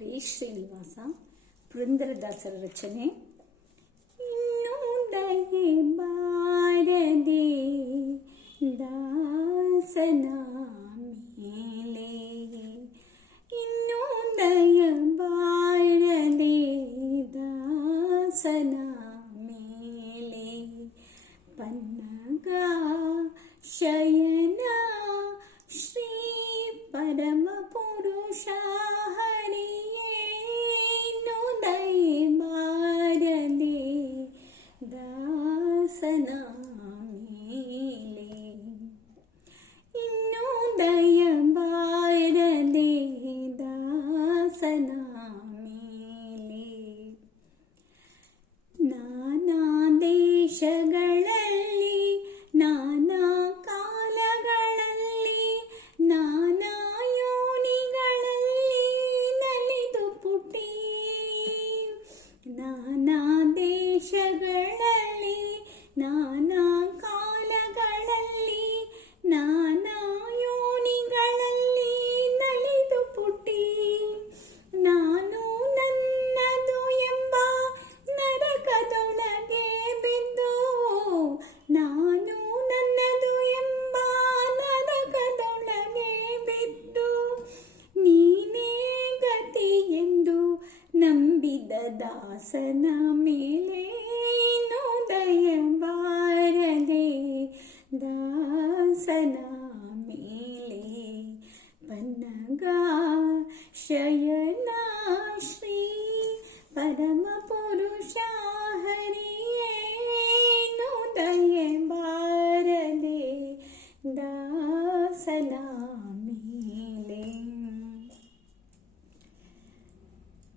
ಹರೇ ಶ್ರೀನಿವಾಸ. ಪುರಂದರದಾಸರ ರಚನೆ. ಇನ್ನೂ ದಯೆ ಬಾರದೆ ದಾಸನ ಮೇಲೆ, ಇನ್ನೂ ದಯ ಬಾರದೆ ದಾಸನ ಮೇಲೆ, ಪನ್ನಗ ಶಯನ ಶ್ರೀ ಪರಮ ಪುರುಷ ಹರಿಯೇ, ಇನ್ನೂ ದಯೆ ಬಾರದೆ ದಾಸನ ಮೇಲೆ, ಇನ್ನೂ ದಯ ಬಾರದೆ ದಾಸನ ಮೇಲೆ. ನಾನಾ ದೇಶಗಳಲ್ಲಿ ನಾನಾ ಕಾಲಗಳಲ್ಲಿ ನಾನಾ ಯೋನಿಗಳಲ್ಲಿ ನಲಿದು ಪುಟ್ಟಿ, ನಾನಾ ದೇಶಗಳಲ್ಲಿ ನಾನಾ ಕಾಲಗಳಲ್ಲಿ ನಾನಾ ಯೋನಿಗಳಲ್ಲಿ ನಲಿದು ಪುಟ್ಟಿ, ನಾನು ನನ್ನದು ಎಂಬ ನರಕದೊಳಗೆ ಬಿದ್ದು, ನಾನು ನನ್ನದು ಎಂಬ ನರಕದೊಳಗೆ ಬಿದ್ದು, ನೀನೇ ಗತಿ ಎಂದು ನಂಬಿದ ದಾಸನ ಮೇಲೆ, ಇನ್ನೂ ದಯ ಬಾರದೆ ದಾಸನ ಮೇಲೆ, ಪನ್ನಗ ಶಯನ ಶ್ರೀ ಪರಮ ಪುರುಷ ಹರಿಯೇ, ಇನ್ನೂ ದಯ ಬಾರದೆ ದಾಸನ ಮೇಲೆ.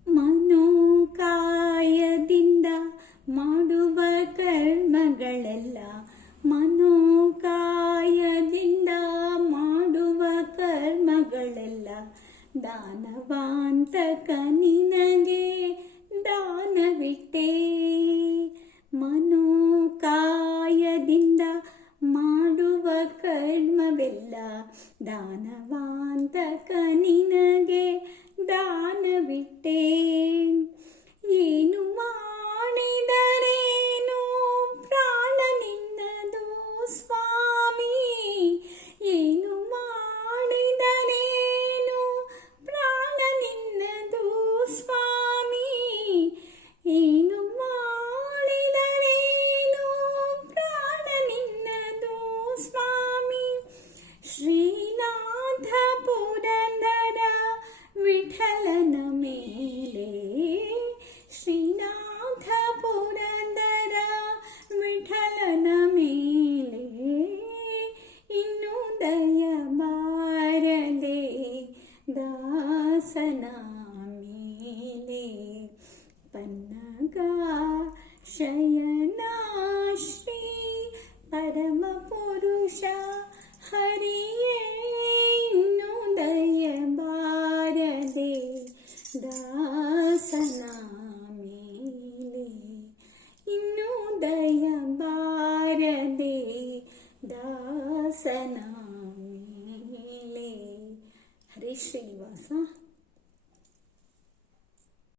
ಮನೋಕಾಯದಿಂದ ಮಾಡುವ ಕರ್ಮಗಳೆಲ್ಲ, ಮನೋಕಾಯದಿಂದ ಮಾಡುವ ಕರ್ಮಗಳೆಲ್ಲ ದಾನವಾಂತಕ ನಿನಗೆ ದಾನವಿಟ್ಟೆ, ಮನೋಕಾಯದಿಂದ ಮಾಡುವ ಕರ್ಮವೆಲ್ಲ ದಾನವಾಂತಕ ನಿನಗೆ ದಾನವಿಟ್ಟೆ, ಏನು ಮಾಡಿದರೇನು ಪ್ರಾಣ ನಿನ್ನದು ಸ್ವಾಮಿ, ಏನು ಮಾಡಿದರೇನು ಪ್ರಾಣ ನಿನ್ನದು ಸ್ವಾಮಿ, ಏನು ಮಾಡಿದರೇನು ಪ್ರಾಣ ನಿನ್ನದು ಸ್ವಾಮಿ, ಶ್ರೀನಾಥ ಪುರಂದರ ವಿಠಲನ ಮೇಲೆ, ಶ್ರೀನಾಥ ಪುರಂದರ ವಿಠಲನ ಮೇಲೆ, ಇನ್ನೂ ದಯ ಬಾರದೆ ದಾಸನ ಮೇಲೆ, ಪನ್ನಗ ಶಯನ ಶ್ರೀ ಪರಮ ಪುರುಷ ಹರಿಯೇ, ಇನ್ನೂ ದಯ ಬಾರದೆ ದಾಸನ ಮೇಲೆ, ಇನ್ನೂ ದಯ ಬಾರದೆ ದಾಸನ ಮೇಲೆ. ಹರೇ ಶ್ರೀ